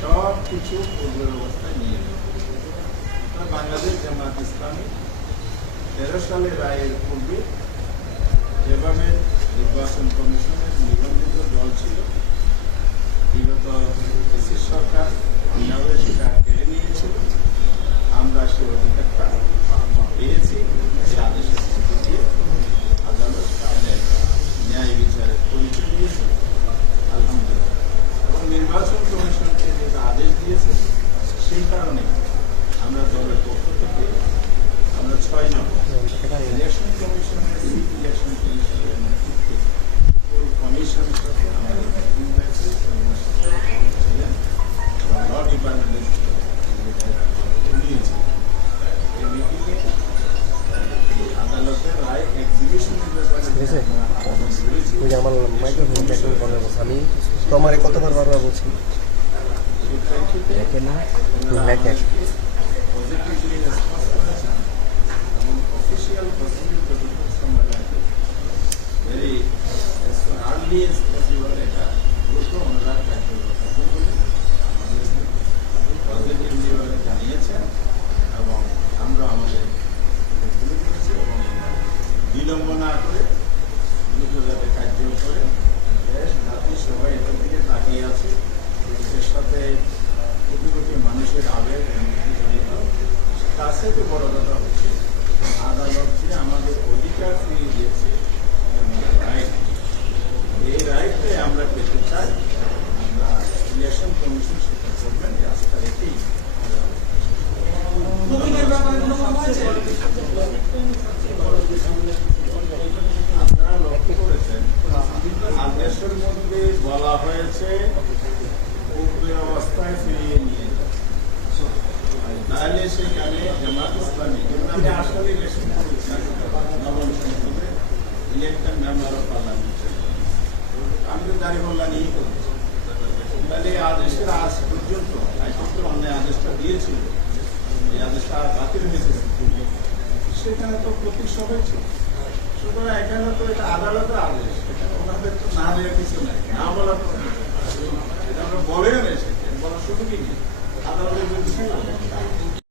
সব কিছু পূর্বের অবস্থায় নিয়ে বাংলাদেশ জামাত ইসলামী 13 সালের রায়ের পূর্বে যেভাবে নির্বাচন কমিশনের নিবন্ধিত দল ছিল, বিগত সরকার যেভাবে সেটা কেড়ে নিয়েছিল, আমরা সে অধিকারটা পেয়েছি। সে আদেশের মধ্যে দিয়ে আদালত ন্যায় বিচারের পরিচয় দিয়েছে, আলহামদুলিল্লাহ। এবং নির্বাচন কমিশনকে যে আদেশ দিয়েছে, সেই কারণে আমরা দলের পক্ষ থেকে আমরা 6 জন ইলেকশন কমিশনের ইলেকশন কমিশনের নেতৃত্বে ফুল কমিশনের সাথে আমাদের মিটিং হয়েছে, ছিলেন ল ডিপার্টমেন্টের নিয়েছে। এই মিটিংয়ে আদালতের রায় এক্সিবিশনের ব্যাপারে আমি তোমার কতবার বারবার বলছি পজিটিভলি রেসপন্স করেছেন এবং অফিসিয়াল ভেরি আর্লিয়েস্ট পসিবল এটা দ্রুত ওনারা কার্যকর করবেন বলে আমাদের পজিটিভলি জানিয়েছেন এবং আমরা আমাদের তুলে ধরেছি এবং বিলম্ব না করে দ্রুত যাতে কার্য করে দেশ জাতি সবাই এটার দিকে তাকিয়ে আছে। এর সাথে কোটি কোটি মানুষের আবেগ জড়িত। তার সাথে বড় কথা হচ্ছে আদালত যে আমাদের অধিকার ফিরিয়ে দিয়েছে, রাইট, এই রাইটটাই আমরা পেতে চাই। আমরা ইলেকশন কমিশন সেটা করবেন, এই আস্থা রেখেই আপনারা লক্ষ্য করেছেন আদেশের মধ্যে বলা হয়েছে পূর্বের অবস্থায় ফিরিয়ে নিয়ে যায়। তাহলে সেখানে জামাত ইসলামী আমি আসলে ইলেকশন করেছি নবম সংসদে ইলেকশন মেম্বার অফ পার্লামেন্ট, আমি তো দাঁড়িপাল্লা নিয়েই করেছি। তাহলে আদেশের আজ পর্যন্ত হাইকোর্টের অন্যায় আদেশটা দিয়েছিল, এই আদেশটা বাতিল হয়েছে, সেখানে তো প্রতিসভাই ছিল। সুতরাং এখানে তো এটা আদালতের আদেশ, এখানে ওনাদের তো না দেওয়ার কিছু নাই, না বলার এটা আমরা বলেও নেই, সেটা বলার সুযোগই নেই। আদালতের